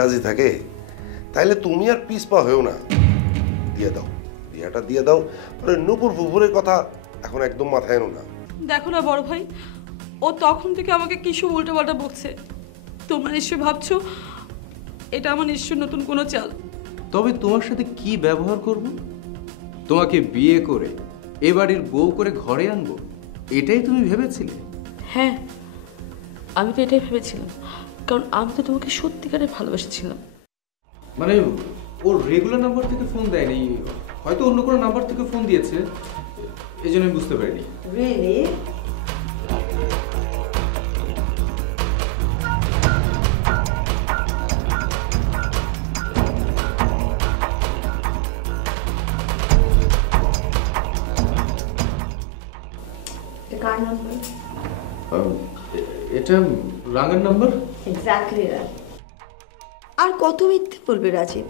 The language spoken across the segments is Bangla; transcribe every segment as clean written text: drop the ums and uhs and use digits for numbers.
রাজি থাকে তাইলে তুমি আর পিছপা হয়েও না, দিয়ে দাও, বিয়েটা দিয়ে দাও। নূপুর ফুপুরের কথা এখন একদম মাথায় এনো না। দেখো না বড় ভাই, ও তখন থেকে আমাকে কিছু উল্টোপাল্টা বকছে। তোমরা নিশ্চয়ই ভাবছো এটা আমার নিশ্চয় নতুন কোনো চাল। তবে তোমার সাথে কি ব্যবহার করব? তোমাকে বিয়ে করে এ বাড়ির বউ করে ঘরে আনবো, এটাই তুমি ভেবেছিলে? হ্যাঁ, আমি তো এটাই ভেবেছিলাম, কারণ আমি তো তোমাকে সত্যিকারে ভালোবেসেছিলাম। মানে ওর রেগুলার নাম্বার থেকে ফোন দেয়নি, হয়তো অন্য কোনো নাম্বার থেকে ফোন দিয়েছে, এই জন্য আমি বুঝতে পারিনি। রিয়েলি? কার নাম্বার? এটা রাঙার নাম্বার। Exactly right. আর কত মিথ্যে বলবে রাজীব?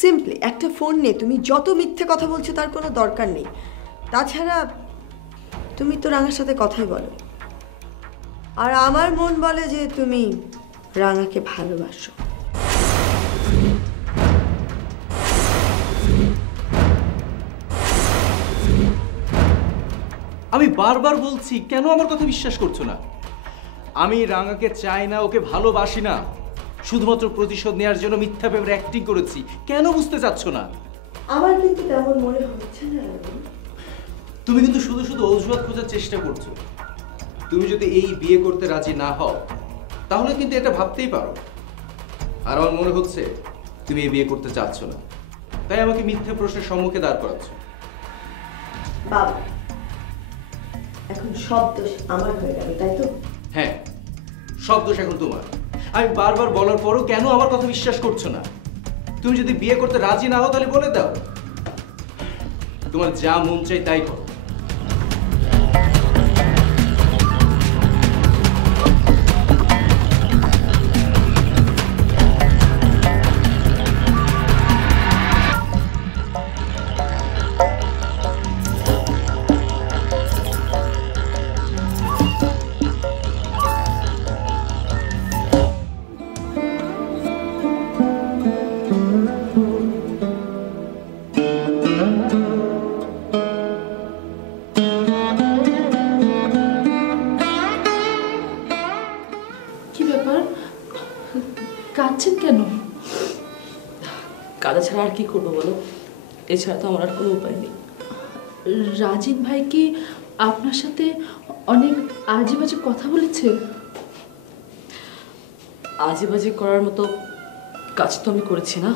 সিম্পলি একটা ফোন নিয়ে তুমি যত মিথ্যে কথা বলছো তার কোনো দরকার নেই। তাছাড়া তুমি তো রাঙার সাথে কথাই বলো, আর আমার মন বলে যে তুমি রাঙাকে ভালোবাসো। আমি বারবার বলছি, কেন আমার কথা বিশ্বাস করছো না? আমি রাঙাকে চাই না, ওকে ভালোবাসি না, শুধুমাত্র প্রতিশোধ নেওয়ার জন্য মিথ্যা প্রেমের অ্যাক্টিং করেছি। কেন বুঝতে চাচ্ছ না? আমার কিন্তু তেমন মনে হচ্ছে না। তুমি কিন্তু শুধু শুধু অজুহাত খোঁজার চেষ্টা করছো। তুমি যদি এই বিয়ে করতে রাজি না হও তাহলে কিন্তু এটা ভাবতেই পারো। আর আমার মনে হচ্ছে তুমি এই বিয়ে করতে চাচ্ছ না, তাই আমাকে মিথ্যা প্রশ্নের সম্মুখে দাঁড় করাচ্ছ। বাবা, এখন সব দোষ আমার হয়ে গেল, তাই তো? হ্যাঁ, সব দোষ এখন তোমার। আমি বারবার বলার পরও কেন আমার কথা বিশ্বাস করছো না? তুমি যদি বিয়ে করতে রাজি না হও তাহলে বলে দাও, তোমার যা মন চাই তাই করো। কাঁদছেন কেন? কাঁদা ছাড়া আর কি করবো বলো? এছাড়া তো আমার আর কোনো উপায় নেই। রাজীব ভাই কি আপনার সাথে অনেক আজে বাজে কথা বলেছে? আজে বাজে করার মতো কাজ তো আমি করেছি না,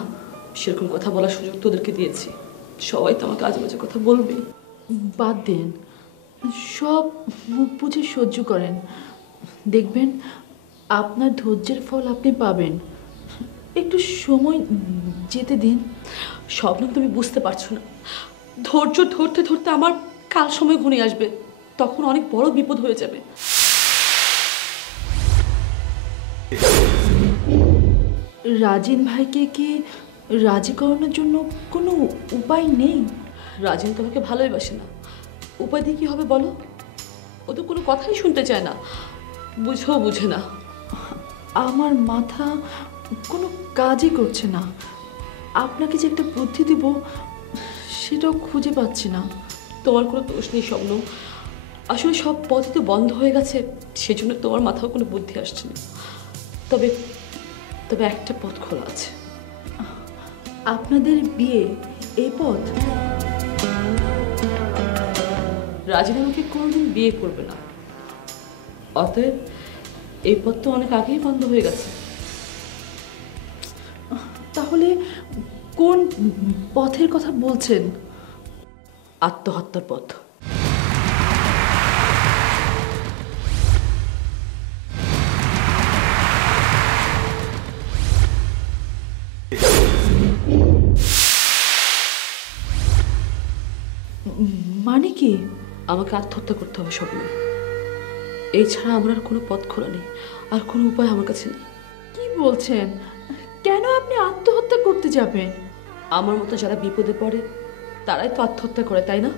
সেরকম কথা বলার সুযোগ তো ওদেরকে দিয়েছি। সবাই তো আমাকে আজে বাজে কথা বলবে। বাদ দেন, সব মুখ বুঝে সহ্য করেন, দেখবেন আপনার ধৈর্যের ফল আপনি পাবেন। একটু সময় যেতে দিন। স্বপ্ন তুমি বুঝতে পারছো না, ধৈর্য ধরতে ধরতে আমার কাল সময় ঘনিয়ে আসবে, তখন অনেক বড় বিপদ হয়ে যাবে। রাজিন ভাইকে কি রাজি করানোর জন্য কোনো উপায় নেই? রাজিন তোমাকে ভালোই বাসে না, উপায় দিয়ে কী হবে বলো? ও তো কোনো কথাই শুনতে চায় না, বুঝেও বুঝে না। আমার মাথা কোনো কাজই করছে না। আপনাকে যে একটা বুদ্ধি দেব সেটাও খুঁজে পাচ্ছি না। তোমার কোনো দোষ নেই স্বপ্ন, আসলে সব পথই তো বন্ধ হয়ে গেছে, সেজন্য তোমার মাথাও কোনো বুদ্ধি আসছে না। তবে তবে একটা পথ খোলা আছে। আপনাদের বিয়ে এই পথ? রাজিন আমাকে কোনোদিন বিয়ে করবে না, অতএব এই পথ তো অনেক আগেই বন্ধ হয়ে গেছে। তাহলে কোন পথের কথা বলছেন? আত্মহত্যার পথ। মানে কি? আমাকে আত্মহত্যা করতে হবে স্বপ্ন, এই ছাড়া আমার আর কোনো পথ খোলা নেই, আর কোনো উপায় আমার কাছে নেই। কি বলছেন? কেন আপনি আত্মহত্যা করতে যাবেন? আমার মতো যারা বিপদে পড়ে তারাই তো আত্মহত্যা করে, তাই না?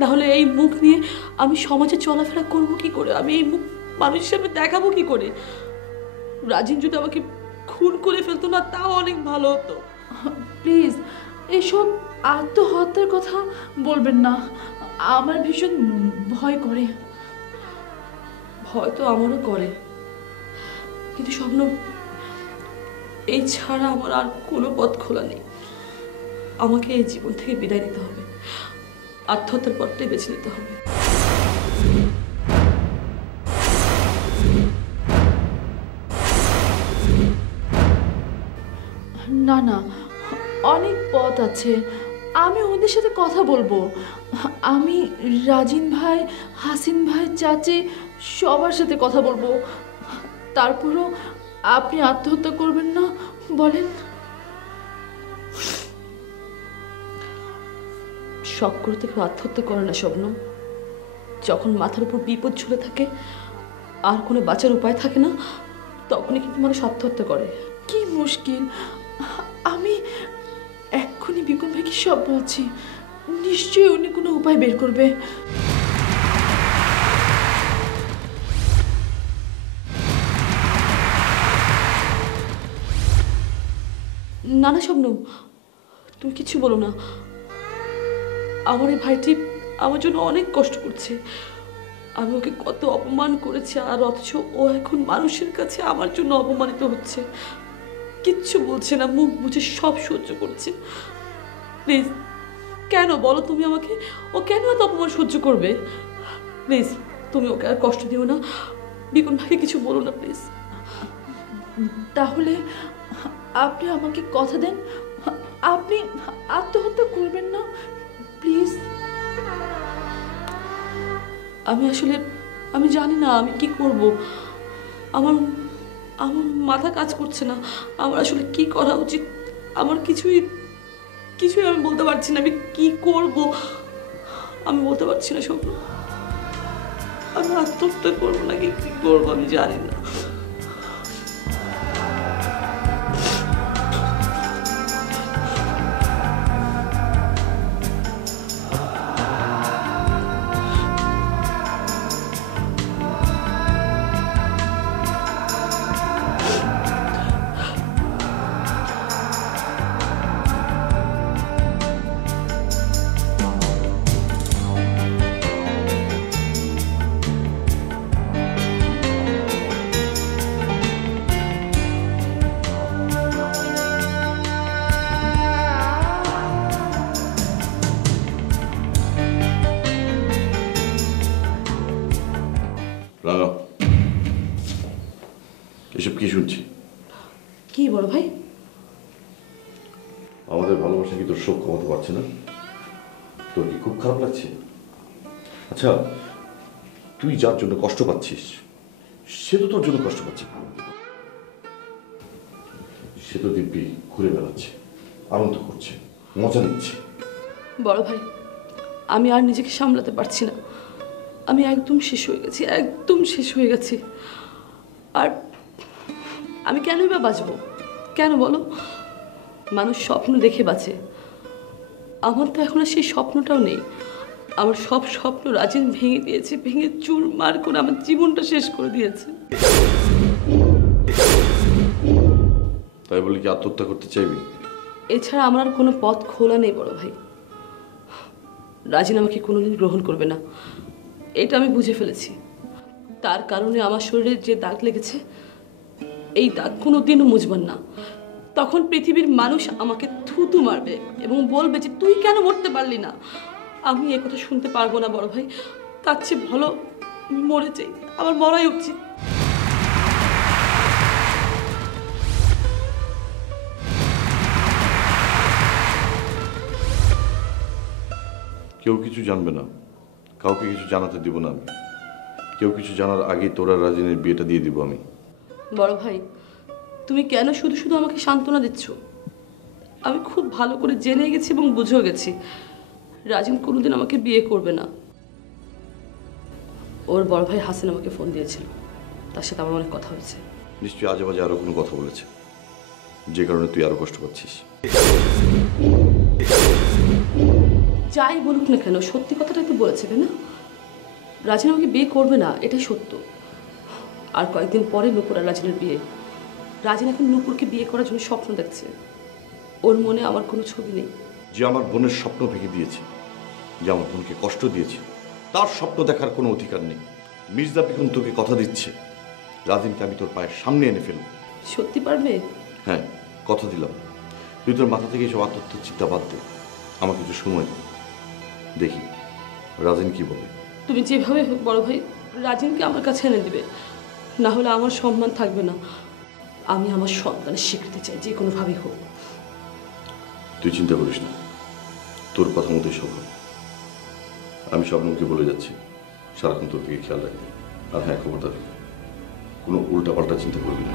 নাহলে এই মুখ নিয়ে আমি সমাজে চলাফেরা করব কি করে? আমি এই মুখ মানুষ হিসেবে দেখাবো কি করে? রাজিন যদি আমাকে খুন করে ফেলতো না, তাও অনেক ভালো হতো। প্লিজ এসব আত্মহত্যার কথা বলবেন না, আমার ভীষণ ভয় করে। ভয় তো আমারও করে, কিন্তু স্বপ্ন, এই ছাড়া আমার আর কোনো পথ খোলা নেই। আমাকে এই জীবন থেকে বিদায় নিতে হবে, আত্মহত্যার পথটাই বেছে নিতে হবে। না না, অনেক পথ আছে, আমি ওদের সাথে কথা বলবো। আমি রাজিন ভাই, হাসিন ভাই, চাচি সবার সাথে কথা বলবো। তারপরও আপনি আত্মহত্যা করবেন না বলেন? শখ করে কেউ আত্মহত্যা করে না স্বপ্ন। যখন মাথার উপর বিপদ ঝুলে থাকে, আর কোনো বাঁচার উপায় থাকে না, তখনই কিন্তু মানুষ আত্মহত্যা করে। কি মুশকিল, আমি এক্ষুনি বিকুল ভাইকে সব বলছি, নিশ্চয়ই উনি কোনো উপায় বের করবে। না না স্বপ্ন, তুমি কিছু বলো না। আমার এই ভাইটি আমার জন্য অনেক কষ্ট করছে। আমি ওকে কত অপমান করেছি, আর অথচ ও এখন মানুষের কাছে আমার জন্য অপমানিত হচ্ছে। কিচ্ছু বলছে না, মুখ বুঝে সব সহ্য করছে। প্লিজ, কেন বলো তুমি আমাকে, ও কেন এত অপমান সহ্য করবে? প্লিজ তুমি ওকে আর কষ্ট দিও না। বিকুল ভাইকে কিছু বলো না প্লিজ। তাহলে আপনি আমাকে কথা দেন, আপনি আত্মহত্যা করবেন না প্লিজ? আমি জানি না আমি কি করব। আমার আমার মাথা কাজ করছে না। আমার আসলে কি করা উচিত, আমার কিছুই আমি বলতে পারছি না। আমি কি করব আমি বলতে পারছি না স্বপ্ন। আমি আত্মহত্যা করবো নাকি কি করবো আমি জানি না। রাঙা, এসব কি শুনছি? কি বলো ভাই? আমাদের ভালোবাসা কি তোর শোক কমাতে পারছে না? তোর কি খুব খারাপ লাগছে? আচ্ছা, তুই যার জন্য কষ্ট পাচ্ছিস সে তো তোর জন্য কষ্ট পাচ্ছে। সে তো দিব্যি ঘুরে বেড়াচ্ছে, আনন্দ করছে, মজা নিচ্ছে। বড় ভাই, আমি আর নিজেকে সামলাতে পারছি না। আমি একদম শেষ হয়ে গেছি, একদম শেষ হয়ে গেছি। আর আমি কেনই বা বাঁচবো? কেন বলো? মানুষ স্বপ্ন দেখে বাঁচে, আমার তো এখন আর সেই স্বপ্নটাও নেই। আমার সব স্বপ্ন রাজিন ভেঙে দিয়েছে, ভেঙে চুরমার করে আমার জীবনটা শেষ করে দিয়েছে। তাই বলে কি আত্মহত্যা করতে চাইবি? এছাড়া আমার আর কোনো পথ খোলা নেই বড় ভাই। রাজিন আমাকে কোনোদিন গ্রহণ করবে না, এটা আমি বুঝে ফেলেছি। তার কারণে আমার শরীরে যে দাগ লেগেছে, এই দাগ কোনোদিনও মুছবার না। তখন পৃথিবীর মানুষ আমাকে থুতু মারবে এবং বলবে যে তুই কেন মরতে পারলি না। আমি এ কথা শুনতে পারবো না বড় ভাই। তার চেয়ে ভালো মরে যাই, আমার মরাই উচিত। কেউ কিছু জানবে না, কাউকে কিছু জানাতে দিব না আমি। কেউ কিছু জানার আগেই তোরা রাজিনের বিয়েটা দিয়ে দিব আমি। বড় ভাই, তুমি কেন শুধু শুধু আমাকে সান্ত্বনা দিচ্ছ? আমি খুব ভালো করে জেনে গেছি এবং বুঝেও গেছি রাজিন কোনোদিন আমাকে বিয়ে করবে না। ওর বড় ভাই হাসিন আমাকে ফোন দিয়েছিল, তার সাথে আমার অনেক কথা হয়েছে। নিশ্চয়ই আজে বাজে আরো কোনো কথা বলেছে, যে কারণে তুই আরো কষ্ট পাচ্ছিস। যাই বলুক না কেন, সত্যি কথাটাই তো বলেছে, তাই না? রাজিন আমাকে বিয়ে করবে না, এটাই সত্য। আর কয়েকদিন পরে নুপুর আর রাজিনের বিয়ে। রাজিন এখন নূপুরকে বিয়ে করার জন্য স্বপ্ন দেখছে। ওর মনে আমার কোনো ছবি নেই। যে আমার বোনের স্বপ্ন ভেঙে দিয়েছে, যে আমার বোনকে কষ্ট দিয়েছে, তার স্বপ্ন দেখার কোনো অধিকার নেই। মির্জা বেগম তোকে কথা দিচ্ছে, রাজিনকে আমি তোর পায়ের সামনে এনে ফেলব। সত্যি পারবে? হ্যাঁ, কথা দিলাম। তুই তোর মাথা থেকে এসব আত্মহত্য চিন্তা বাদ দে, আমাকে একটু সময় দে, দেখি রাজিন কি বলে। তুমি যেভাবে হোক বড় ভাই রাজিনকে আমার কাছে এনে দিবে, না হলে আমার সম্মান থাকবে না। আমি আমার সন্তানের স্বীকৃতি চাই, যে কোনোভাবেই হোক। তুই চিন্তা করিস না, তোর কথা মতোই সব হবে। আমি স্বপ্নকে বলে যাচ্ছি সারাক্ষণ তোর দিকে খেয়াল রাখবি। আর হ্যাঁ, খবরদার কোনো উল্টা পাল্টা চিন্তা করবি না।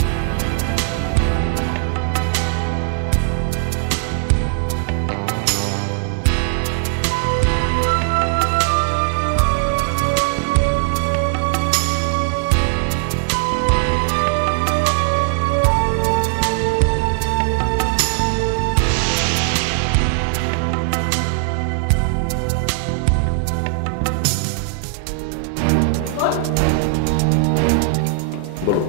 বলো।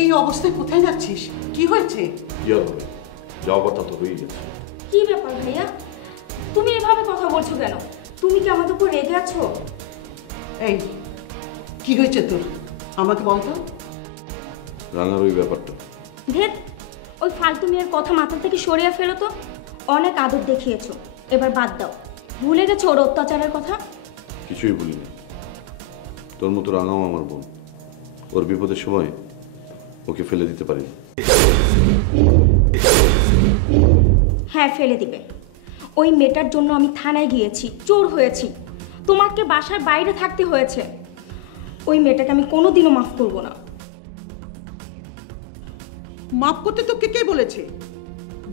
এই অবস্থায় কোথায় যাচ্ছিস? কি হয়েছে? কি আর হবে, যাওয়ার কথা তো হয়েই গেছে। কি ব্যাপার ভাইয়া, তুমি এভাবে কথা বলছো কেন? তুমি কি আমাদের উপর রেগে আছো? এই কি হয়েছে তোর, আমাকে বলতো। রাঙার ওই ব্যাপারটা। ধেত, ওই ফালতু মেয়ের কথা মাথা থেকে সরিয়ে ফেলো তো। অনেক আদর দেখিয়েছো, এবার বাদ দাও। ভুলে গেছো ওর অত্যাচারের কথা? কিছুই ভুলিনি। তোর মতো রাঙাও আমার বোন, ওর বিপদের সময় ওকে ফেলে দিতে পারি। হ্যাঁ, ফেলে দিবে। ওই মেয়েটার জন্য আমি থানায় গিয়েছি, চোর হয়েছি, তোমাকে বাসার বাইরে থাকতে হয়েছে। ওই মেয়েটাকে আমি কোনোদিনও মাফ করব না। মাফ করতে তোকে কে বলেছে?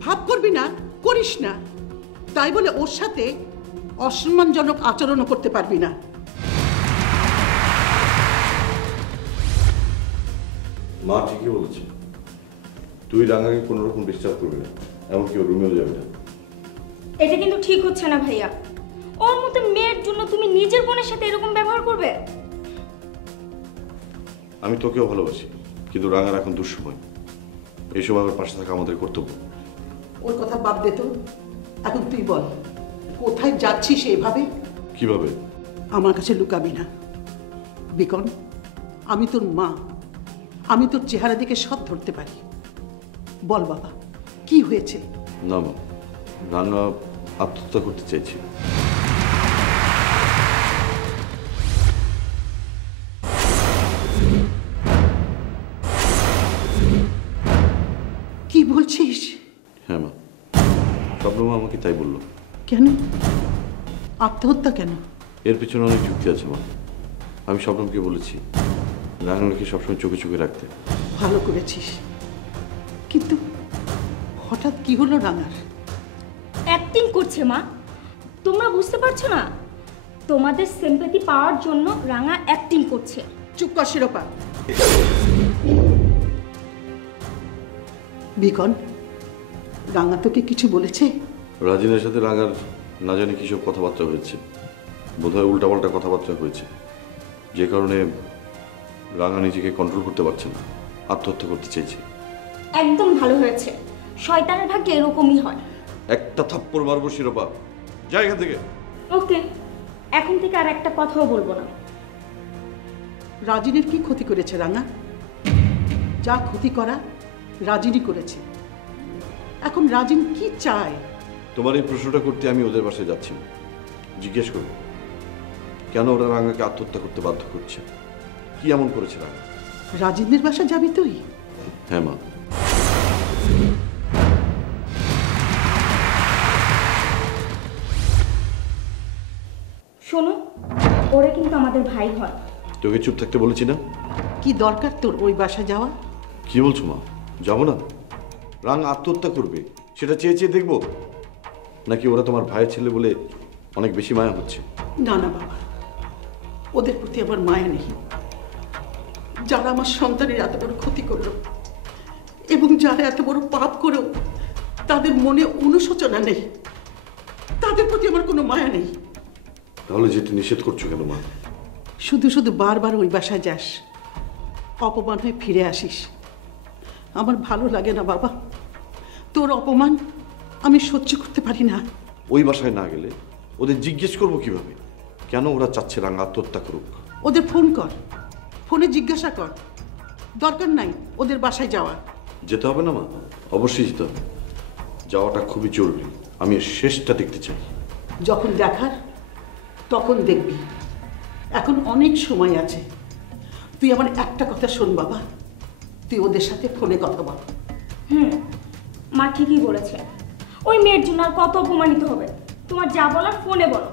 ভাব করবি না, করিস না, তাই বলে ওর সাথে অসম্মানজনক আচরণও করতে পারবি না। মা ঠিকই বলেছে, তুই রাঙাকে কোনো রকম ডিস্টার্ব করবি না, এমনকি ওর রুমেও যাবি না। এটা কিন্তু ঠিক হচ্ছে না ভাইয়া। ওর মতো মেয়ের জন্য তুমি নিজের বোনের সাথে এরকম ব্যবহার করবে? আমি তোকেও ভালোবাসি, কিন্তু রাঙার এখন দুঃসময়। এই সময় আমার পাশে থাকা আমাদের কর্তব্য। ওর কথা বাদ দে তো, এখন তুই বল কোথায় যাচ্ছিস এইভাবে? কিভাবে? আমার কাছে লুকাবি না বিকন, আমি তোর মা, আমি তোর চেহারা দেখে সব ধরতে পারি। বল বাবা, কি হয়েছে? না মা, রাঙা আত্মহত্যা করতে চাইছি। কি বলছিস? হ্যাঁ মা, স্বপ্নমা আমাকে তাই বললো। কেন আত্মহত্যা কেন? এর পিছনে অনেক যুক্তি আছে মা। আমি স্বপ্নমকে বলেছি রাঙাকে সবসময় চোখে চোখে রাখতে। ভালো করেছিস, কিন্তু হঠাৎ কি হলো রাঙার? অ্যাক্টিং করছে মা, তোমরা বুঝতে পারছো না? তোমাদের সিম্প্যাথি পাওয়ার জন্য রাঙা অ্যাক্টিং করছে। চুপ কর শিরোপা। বিকন, রাঙা তোকে কিছু বলেছে? রাজিনের সাথে রাঙার না জানি কিসব কথাবার্তা হয়েছে, বোধহয় উল্টাপাল্টা কথাবার্তা হয়েছে, যে কারণে রাঙা নিজেকে কন্ট্রোল করতে পারছে না, আত্মহত্যা করতে চাইছে। একদম ভালো হয়েছে, শয়তানের ভাগ্যে এরকমই হয়। একটা থাপ্পড় মারবো শিরোপা, যাই এখান থেকে। ওকে, এখন থেকে আর একটা কথাও বলবো না। রাজিনীর কি ক্ষতি করেছে রাঙা? যা ক্ষতি করা রাজিনী করেছে। এখন রাজিন কি চায়? তোমার এই প্রশ্নটা করতে আমি ওদের বাসায় যাচ্ছি, জিজ্ঞেস করবো কেন ওরা রাঙাকে আত্মহত্যা করতে বাধ্য করছে, কি এমন করেছে রাঙা। রাজিনের বাসা যাবি তুই? হ্যাঁ মা। শোনো, ওরা কিন্তু আমাদের ভাই হয়। তোকে চুপ থাকতে বলেছি না? কি দরকার তোর ওই বাসা যাওয়া? কি বলছো মা, যাবো না? রাঙা আত্মহত্যা করবে সেটা চেয়ে চেয়ে দেখবো, নাকি ওরা তোমার ভাইয়ের ছেলে বলে অনেক বেশি মায়া হচ্ছে? না না বাবা, ওদের প্রতি আমার মায়া নেই। যারা আমার সন্তানের এত বড় ক্ষতি করলো এবং যারা এত বড় পাপ করেও তাদের মনে অনুশোচনা নেই, তাদের প্রতি আমার কোনো মায়া নেই। তাহলে যেতে নিষেধ করছো কেন মা? শুধু শুধু বারবার ওই বাসায় যাস, অপমান হয়ে ফিরে আসিস। আমার ভালো লাগে না বাবা, তোর অপমান আমি সহ্য করতে পারি না। ওই বাসায় না গেলে ওদের জিজ্ঞেস করবো কিভাবে কেন ওরা চাচ্ছে রাঙা আত্মহত্যা করুক? ওদের ফোন কর, ফোনে জিজ্ঞাসা কর। দরকার নাই ওদের বাসায় যাওয়া। যেতে হবে না মা, অবশ্যই যেতে হবে। যাওয়াটা খুবই জরুরি, আমি এর শেষটা দেখতে চাই। যখন দেখার তখন দেখবি, এখন অনেক সময় আছে। তুই আমার একটা কথা শোন বাবা, তুই ওদের সাথে ফোনে কথা বল। মা ঠিকই বলেছে, ওই মেয়ের জন্য আর কত অপমানিত হবে। তোমার যা বলার ফোনে বলো।